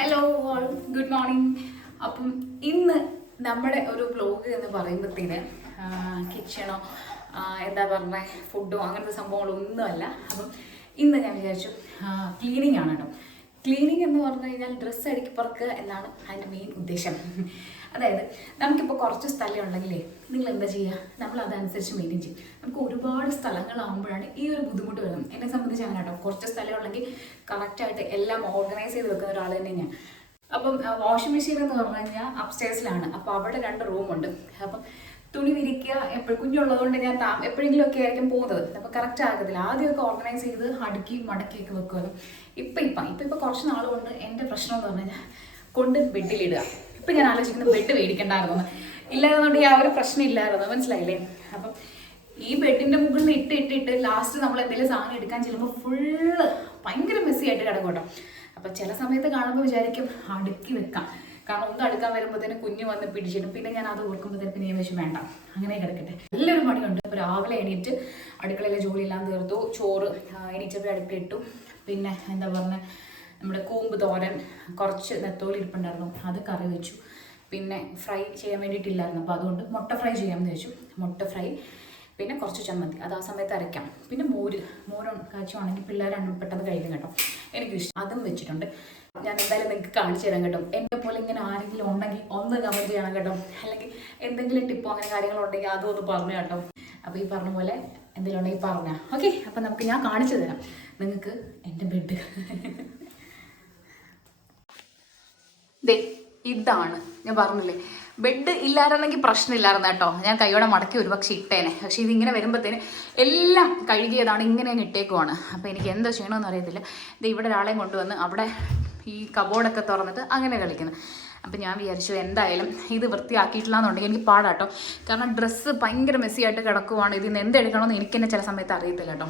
Hello all, good morning. അപ്പം ഇന്ന് നമ്മുടെ ഒരു വ്ലോഗ് എന്ന് പറയുമ്പോഴത്തേന് കിച്ചണോ എന്താ പറഞ്ഞ ഫുഡോ അങ്ങനത്തെ സംഭവങ്ങളൊന്നുമല്ല. അപ്പം ഇന്ന് ഞാൻ വിചാരിച്ചു ക്ലീനിങ് ആണ് കേട്ടോ. ക്ലീനിങ് എന്ന് പറഞ്ഞു കഴിഞ്ഞാൽ ഡ്രസ്സ് അടുക്കി പറക്കുക എന്നാണ് അതിൻ്റെ മെയിൻ ഉദ്ദേശം. അതായത് നമുക്കിപ്പോൾ കുറച്ച് സ്ഥലം ഉണ്ടെങ്കിലേ നിങ്ങൾ എന്താ ചെയ്യുക, നമ്മൾ അതനുസരിച്ച് മെയിൻറ്റെയിൻ ചെയ്യും. നമുക്ക് ഒരുപാട് സ്ഥലങ്ങളാകുമ്പോഴാണ് ഈ ഒരു ബുദ്ധിമുട്ട് വരുന്നത്. എന്നെ സംബന്ധിച്ച് അങ്ങനെ കേട്ടോ, കുറച്ച് സ്ഥലം ഉണ്ടെങ്കിൽ കറക്റ്റായിട്ട് എല്ലാം ഓർഗനൈസ് ചെയ്ത് വെക്കുന്ന ഒരാൾ തന്നെ ഞാൻ. അപ്പം വാഷിംഗ് മെഷീൻ എന്ന് പറഞ്ഞു കഴിഞ്ഞാൽ അപ്സ്റ്റേഴ്സിലാണ്. അപ്പോൾ അവിടെ 2 റൂമുണ്ട്. അപ്പം തുണി വിരിക്കുക എപ്പോഴും കുഞ്ഞുള്ളതുകൊണ്ട് ഞാൻ എപ്പോഴെങ്കിലും ഒക്കെ ആയിരിക്കും പോകുന്നത്. അപ്പോൾ കറക്റ്റ് ആകത്തില്ല. ആദ്യമൊക്കെ ഓർഗനൈസ് ചെയ്ത് അടുക്കി മടക്കിയൊക്കെ വെക്കുമല്ലോ. ഇപ്പം കുറച്ച് നാൾ കൊണ്ട് എൻ്റെ പ്രശ്നം എന്ന് പറഞ്ഞു കഴിഞ്ഞാൽ കൊണ്ട് ബെഡിലിടുക. ഇപ്പം ഞാൻ ആലോചിക്കുന്നത് ബെഡ് മേടിക്കണ്ടായിരുന്നു. ഇല്ലാതെന്നുണ്ടെങ്കിൽ ആ ഒരു പ്രശ്നം ഇല്ലായിരുന്നു, മനസ്സിലായില്ലേ? അപ്പം ഈ ബെഡിൻ്റെ മുകളിൽ നിന്ന് ഇട്ടിട്ട് ലാസ്റ്റ് നമ്മൾ എന്തെങ്കിലും സാധനം എടുക്കാൻ ചെല്ലുമ്പോൾ ഫുള്ള് ഭയങ്കര മെസ്സി ആയിട്ട് കിടക്കും കേട്ടോ. അപ്പം ചില സമയത്ത് കാണുമ്പോൾ വിചാരിക്കും അടുക്കി വെക്കാം, കാരണം ഒന്ന് അടുക്കാൻ വരുമ്പോഴത്തേന് കുഞ്ഞ് വന്ന് പിടിച്ചിടും. പിന്നെ ഞാൻ അത് ഓർക്കുമ്പോഴത്തേന് പിന്നെ വെച്ച് വേണ്ട, അങ്ങനെ കിടക്കട്ടെ. നല്ലൊരു പണിയുണ്ട്. ഇപ്പോൾ രാവിലെ എണീറ്റ് അടുക്കളയിലെ ജോലിയെല്ലാം തീർത്തു. ചോറ് എണീച്ചപ്പോൾ അടുപ്പിലിട്ടു. പിന്നെ എന്താ പറഞ്ഞ നമ്മുടെ കൂമ്പ് തോരൻ, കുറച്ച് നെത്തോലി ഇരിപ്പുണ്ടായിരുന്നു, അത് കറി വെച്ചു. പിന്നെ ഫ്രൈ ചെയ്യാൻ വേണ്ടിയിട്ടില്ലായിരുന്നു, അപ്പോൾ അതുകൊണ്ട് മുട്ട ഫ്രൈ ചെയ്യാമെന്ന് വെച്ചു. മുട്ട ഫ്രൈ, പിന്നെ കുറച്ച് ചമ്മന്തി, അത് ആ സമയത്ത് അരയ്ക്കാം. പിന്നെ മോര് കാച്ചുവാണെങ്കിൽ പിള്ളേർ പെട്ടെന്ന് കഴിക്കും കേട്ടോ, എനിക്കിഷ്ടം. അതും വെച്ചിട്ടുണ്ട്. ഞാൻ എന്തായാലും നിങ്ങൾക്ക് കാണിച്ചു തരാം കേട്ടോ. എന്നെ പോലെ ഇങ്ങനെ ആരെങ്കിലും ഉണ്ടെങ്കിൽ ഒന്ന് കമൻറ്റ് ചെയ്യണം കേട്ടോ. അല്ലെങ്കിൽ എന്തെങ്കിലും ടിപ്പോ അങ്ങനെ കാര്യങ്ങളുണ്ടെങ്കിൽ അതും ഒന്ന് പറഞ്ഞു കേട്ടോ. അപ്പോൾ ഈ പറഞ്ഞ പോലെ എന്തെങ്കിലും ഉണ്ടെങ്കിൽ പറഞ്ഞാൽ ഓക്കെ. അപ്പം നമുക്ക് ഞാൻ കാണിച്ചു തരാം നിങ്ങൾക്ക് എൻ്റെ ബെഡ്. ദേ ഇതാണ്, ഞാൻ പറഞ്ഞില്ലേ ബെഡ് ഇല്ലായിരുന്നെങ്കിൽ പ്രശ്നമില്ലായിരുന്നു കേട്ടോ. ഞാൻ കൈയോടെ മടക്കി ഒരു പക്ഷേ ഇട്ടേനെ. പക്ഷേ ഇതിങ്ങനെ വരുമ്പോഴത്തേന് എല്ലാം കഴുകിയതാണ്, ഇങ്ങനെ ഇട്ടേക്കുവാണ്. അപ്പോൾ എനിക്ക് എന്താ ചെയ്യണമെന്ന് അറിയത്തില്ല. ഇത് ഇവിടെ ഒരാളെയും കൊണ്ടുവന്ന് അവിടെ ഈ കബോർഡൊക്കെ തുറന്നിട്ട് അങ്ങനെ കളിക്കുന്നു. അപ്പം ഞാൻ വിചാരിച്ചു എന്തായാലും ഇത് വൃത്തിയാക്കിയിട്ടില്ല എന്നുണ്ടെങ്കിൽ എനിക്ക് പാടാട്ടോ. കാരണം ഡ്രസ്സ് ഭയങ്കര മെസ്സിയായിട്ട് കിടക്കുവാണ്. ഇതിൽ നിന്ന് എന്തെടുക്കണമെന്ന് എനിക്ക് തന്നെ ചില സമയത്ത് അറിയത്തില്ല കേട്ടോ.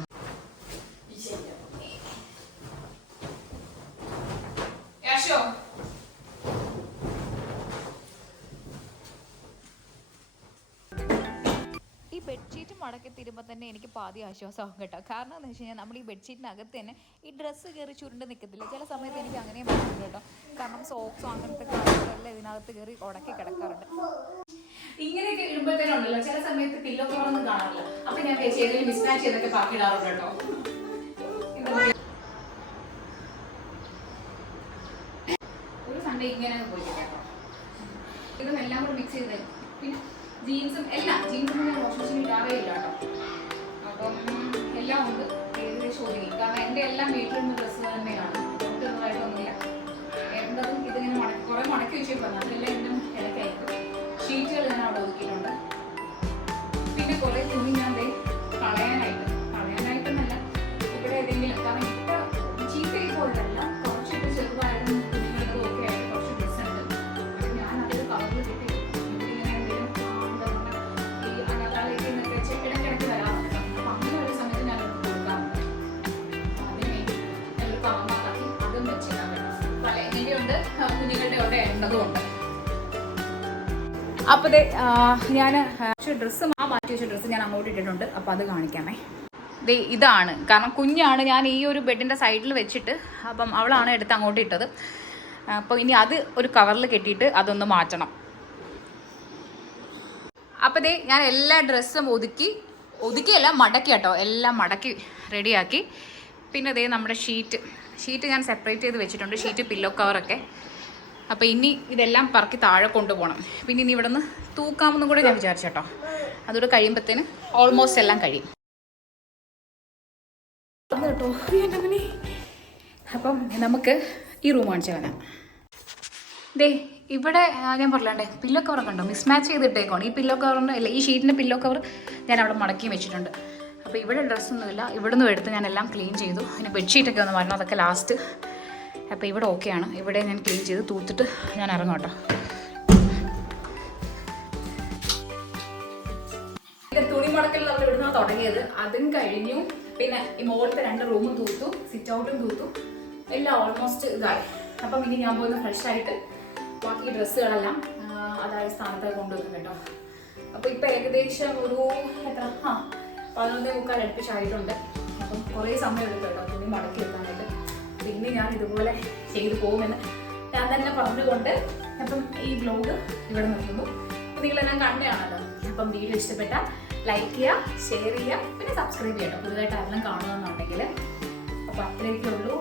ബെഡ്ഷീറ്റ് മടക്കി തീരുമ്പോൾ തന്നെ എനിക്ക് പാതി ആശ്വാസമാകും കേട്ടോ. കാരണം എന്ന് വെച്ച് കഴിഞ്ഞാൽ നമ്മൾ ഈ ബെഡ്ഷീറ്റിനകത്ത് തന്നെ ഈ ഡ്രസ്സ് കയറി ചുരുണ്ട് നിൽക്കത്തില്ല. ചില സമയത്ത് എനിക്ക് അങ്ങനെയും പറ്റുന്നുണ്ട് കേട്ടോ. കാരണം സോക്സോ അങ്ങനത്തെ കാര്യങ്ങളെല്ലാം ഇതിനകത്ത് കയറി ഉടക്കി കിടക്കാറുണ്ട്. ഇങ്ങനെയൊക്കെ ഇടുമ്പോഴത്തേനുണ്ടല്ലോ ചില സമയത്ത് പില്ലോ കവറൊന്നും കാണാറില്ല. അപ്പൊ ഞാൻ ഏതെങ്കിലും മിസ്മാച്ച് ചെയ്തൊക്കെ പാക്കിടാറുണ്ട് കേട്ടോ. ഒരു സൺഡേ ഇങ്ങനെ പോയിട്ട് കേട്ടോ, ഇതും എല്ലാം കൂടെ മിക്സ് ചെയ്ത്. പിന്നെ ജീൻസും ജീൻസും ഞാൻ വാഷിംഗ് മെഷീൻ ഇടാറേ ഇല്ല കേട്ടോ. അപ്പം എല്ലാം ഉണ്ട് ഏകദേശം ഒതുങ്ങി. കാരണം എൻ്റെ എല്ലാം വീട്ടിലിരുന്ന ഡ്രസ്സ് തന്നെയാണ്, ഒന്നുമില്ല. എന്തതും ഇതിങ്ങനെ കുറേ മടക്കി വെച്ചേക്കും. അതെല്ലാം എന്നും ഇടയ്ക്കായിരിക്കും. ഷീറ്റുകൾ ഞാൻ അവിടെ ഒതുക്കിയിട്ടുണ്ട്. പിന്നെ കുറേ തുണി ഞാൻ കളയാനായിട്ടെന്നല്ല, ഇവിടെ ഏതെങ്കിലും, കാരണം ഇപ്പം ചീത്തയായി പോയിട്ടല്ല, കുറച്ചൊക്കെ ചെറുതായിരുന്നു തുണികളൊക്കെ ഓക്കെ ആയിട്ട് കുറച്ച് ഡ്രസ്സ് ഉണ്ട്. അപ്പം ഞാൻ അതൊരു കവറിൽ കിട്ടി ഇടയ്ക്കിടയ്ക്ക് വരാറുണ്ട്. അപ്പം അങ്ങനെ ഒരു സമയത്ത് ഞാൻ കൊടുക്കാറുണ്ട്. അതിനെ ഒരു കവറിനകത്താക്കി അതും വെച്ചിട്ടാണ് കേട്ടോ. പല എങ്ങനെയുണ്ട്, കുഞ്ഞുങ്ങളുടെ അവിടെ ഉണ്ടതുകൊണ്ട്. അപ്പോൾ ഞാൻ ഡ്രസ്സ് മാറ്റി വെച്ച ഡ്രസ്സ് ഞാൻ അങ്ങോട്ട് ഇട്ടിട്ടുണ്ട്. അപ്പോൾ അത് കാണിക്കാമേ. ഇതാണ്, കാരണം കുഞ്ഞാണ്. ഞാൻ ഈ ഒരു ബെഡിൻ്റെ സൈഡിൽ വെച്ചിട്ട് അപ്പം അവളാണ് എടുത്ത് അങ്ങോട്ട് ഇട്ടത്. അപ്പോൾ ഇനി അത് ഒരു കവറിൽ കെട്ടിയിട്ട് അതൊന്ന് മാറ്റണം. അപ്പോൾ ഞാൻ എല്ലാ ഡ്രസ്സും ഒതുക്കിയല്ല മടക്കി കേട്ടോ, എല്ലാം മടക്കി റെഡിയാക്കി. പിന്നെ നമ്മുടെ ഷീറ്റ് ഞാൻ സെപ്പറേറ്റ് ചെയ്ത് വെച്ചിട്ടുണ്ട്, ഷീറ്റ് പില്ലോ കവറൊക്കെ. അപ്പോൾ ഇനി ഇതെല്ലാം പറക്കി താഴെ കൊണ്ടുപോകണം. പിന്നെ ഇനി ഇവിടെ നിന്ന് തൂക്കാമെന്നും കൂടെ ഞാൻ വിചാരിച്ചു കേട്ടോ. അതുകൂടെ കഴിയുമ്പോഴത്തേന് ഓൾമോസ്റ്റ് എല്ലാം കഴിയും കേട്ടോ. അപ്പം നമുക്ക് ഈ റൂം കാണിച്ചു തരാം. ഇവിടെ ഞാൻ പറഞ്ഞേ പില്ലോ കവറൊക്കെ ഉണ്ടോ, മിസ്മാച്ച് ചെയ്തിട്ടേക്കാണ്. ഈ പില്ലോ കവറിന് അല്ല, ഈ ഷീറ്റിൻ്റെ പില്ലോ കവർ ഞാൻ അവിടെ മടക്കി വെച്ചിട്ടുണ്ട്. അപ്പോൾ ഇവിടെ ഡ്രസ്സൊന്നുമില്ല. ഇവിടെ നിന്ന് എടുത്ത് ഞാൻ എല്ലാം ക്ലീൻ ചെയ്തു. പിന്നെ ബെഡ്ഷീറ്റൊക്കെ ഒന്ന് വരണം, അതൊക്കെ ലാസ്റ്റ്. അപ്പോൾ ഇവിടെ ഓക്കെയാണ്. ഇവിടെ ഞാൻ ക്ലീൻ ചെയ്ത് തൂത്തിട്ട് ഞാൻ ഇറങ്ങും കേട്ടോ. ഇത് തുണി മടക്കൽ നമ്മൾ ഇവിടുന്ന് തുടങ്ങിയത്, അതും കഴിഞ്ഞു. പിന്നെ ഈ മുകളിലത്തെ 2 റൂമും തൂത്തു, സിറ്റ് ഔട്ടും തൂത്തു, എല്ലാം ഓൾമോസ്റ്റ് ഇതായി. അപ്പം ഇനി ഞാൻ പോയി ഫ്രഷ് ആയിട്ട് ബാക്കി ഡ്രസ്സുകളെല്ലാം അതായത് സ്ഥാനത്ത് കൊണ്ടുവെക്കും കേട്ടോ. അപ്പോൾ ഇപ്പോൾ ഏകദേശം ഒരു 11:45 അടുപ്പിച്ചായിട്ടുണ്ട്. അപ്പം കുറേ സമയം എടുത്തു കേട്ടോ തുണി മടക്കി വെക്കാനായിട്ട്. പിന്നെ ഞാൻ ഇതുപോലെ ചെയ്തു പോകുമെന്ന് ഞാൻ തന്നെ പറഞ്ഞുകൊണ്ട് അപ്പം ഈ വ്ലോഗ് ഇവിടെ നിർത്തുന്നു. അപ്പം നിങ്ങളെല്ലാം കണ്ടതാണല്ലോ. അപ്പം വീഡിയോ ഇഷ്ടപ്പെട്ടാൽ ലൈക്ക് ചെയ്യുക, ഷെയർ ചെയ്യുക, പിന്നെ സബ്സ്ക്രൈബ് ചെയ്യട്ടോ പുതുതായിട്ട് ആരെല്ലാം കാണുമെന്നുണ്ടെങ്കിൽ. അപ്പോൾ അത്രയൊക്കെ ഉള്ളൂ.